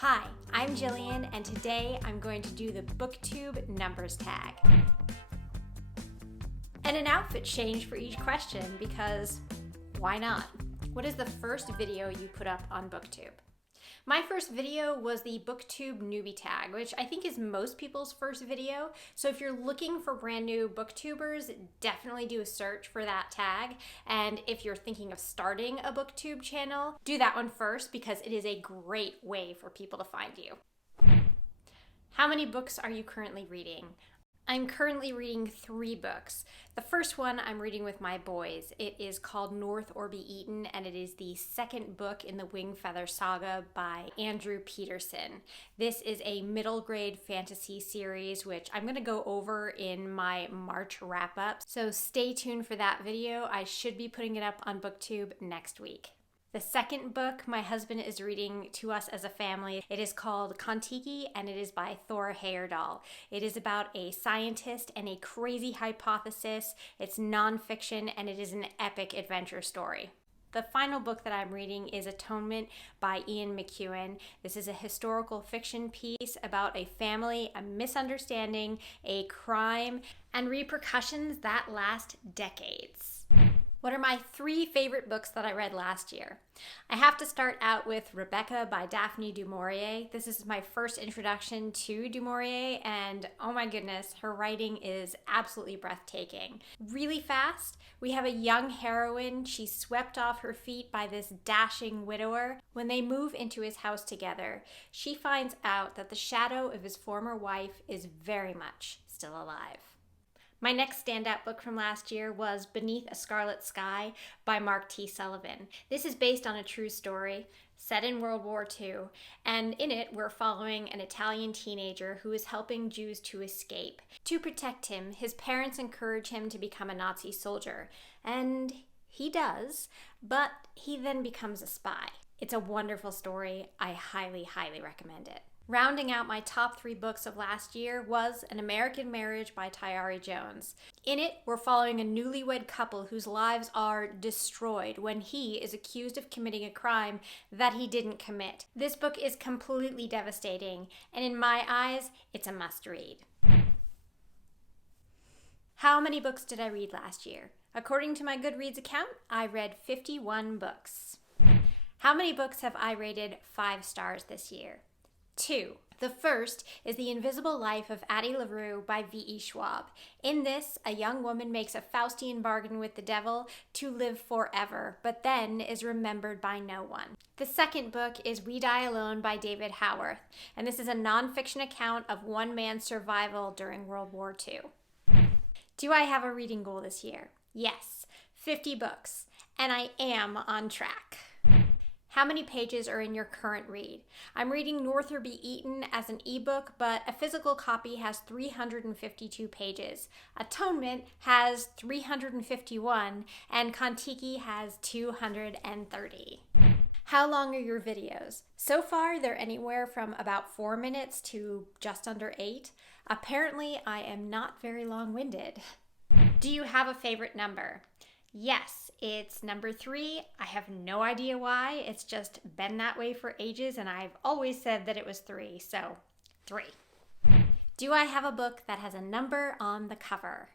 Hi, I'm Jillian, and today I'm going to do the Booktube Numbers Tag. And an outfit change for each question because why not? What is the first video you put up on Booktube? My first video was the Booktube newbie tag, which I think is most people's first video. So if you're looking for brand new booktubers, definitely do a search for that tag. And if you're thinking of starting a booktube channel, do that one first because it is a great way for people to find you. How many books are you currently reading? I'm currently reading 3 books. The first one I'm reading with my boys. It is called North or Be Eaten, and it is the second book in the Wing Feather Saga by Andrew Peterson. This is a middle grade fantasy series, which I'm going to go over in my March wrap-up. So stay tuned for that video. I should be putting it up on Booktube next week. The second book my husband is reading to us as a family, it is called Kon-Tiki, and it is by Thor Heyerdahl. It is about a scientist and a crazy hypothesis. It's nonfiction, and it is an epic adventure story. The final book that I'm reading is Atonement by Ian Mcewen. This is a historical fiction piece about a family, a misunderstanding, a crime, and repercussions that last decades. What are my 3 favorite books that I read last year? I have to start out with Rebecca by Daphne du Maurier. This is my first introduction to du Maurier, and oh my goodness, her writing is absolutely breathtaking. Really fast, we have a young heroine. She's swept off her feet by this dashing widower. When they move into his house together, she finds out that the shadow of his former wife is very much still alive. My next standout book from last year was Beneath a Scarlet Sky by Mark T. Sullivan. This is based on a true story set in World War II, and in it we're following an Italian teenager who is helping Jews to escape. To protect him, his parents encourage him to become a Nazi soldier, and he does, but he then becomes a spy. It's a wonderful story. I highly, highly recommend it. Rounding out my top 3 books of last year was An American Marriage by Tyari Jones. In it, we're following a newlywed couple whose lives are destroyed when he is accused of committing a crime that he didn't commit. This book is completely devastating, and in my eyes, it's a must-read. How many books did I read last year? According to my Goodreads account, I read 51 books. How many books have I rated 5 stars this year? 2. The first is The Invisible Life of Addie LaRue by V.E. Schwab. In this, a young woman makes a Faustian bargain with the devil to live forever, but then is remembered by no one. The second book is We Die Alone by David Howarth, and this is a nonfiction account of one man's survival during World War II. Do I have a reading goal this year? Yes, 50 books, and I am on track. How many pages are in your current read? I'm reading North or Be Eaten as an ebook, but a physical copy has 352 pages. Atonement has 351, and Kon-Tiki has 230. How long are your videos? So far, they're anywhere from about 4 minutes to just under 8. Apparently, I am not very long-winded. Do you have a favorite number? Yes, it's number 3. I have no idea why. It's just been that way for ages, and I've always said that it was 3, so 3. Do I have a book that has a number on the cover?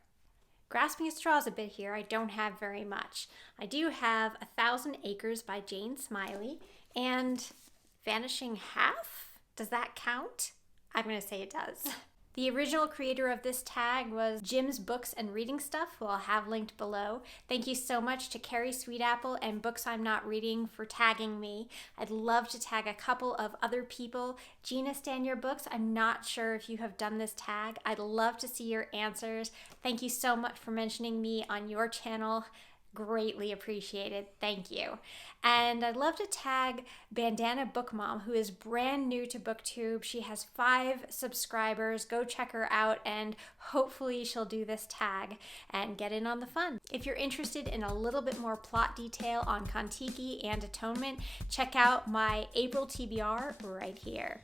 Grasping at straws a bit here, I don't have very much. I do have 1,000 Acres by Jane Smiley and Vanishing Half. Does that count? I'm going to say it does. The original creator of this tag was Jim's Books and Reading Stuff, who I'll have linked below. Thank you so much to Carrie Sweetapple and Books I'm Not Reading for tagging me. I'd love to tag a couple of other people. Gina Stan Your Books, I'm not sure if you have done this tag. I'd love to see your answers. Thank you so much for mentioning me on your channel. Greatly appreciated. Thank you. And I'd love to tag Bandana Book Mom, who is brand new to Booktube. She has 5 subscribers. Go check her out, and hopefully she'll do this tag and get in on the fun. If you're interested in a little bit more plot detail on Kon-Tiki and Atonement, check out my April TBR right here.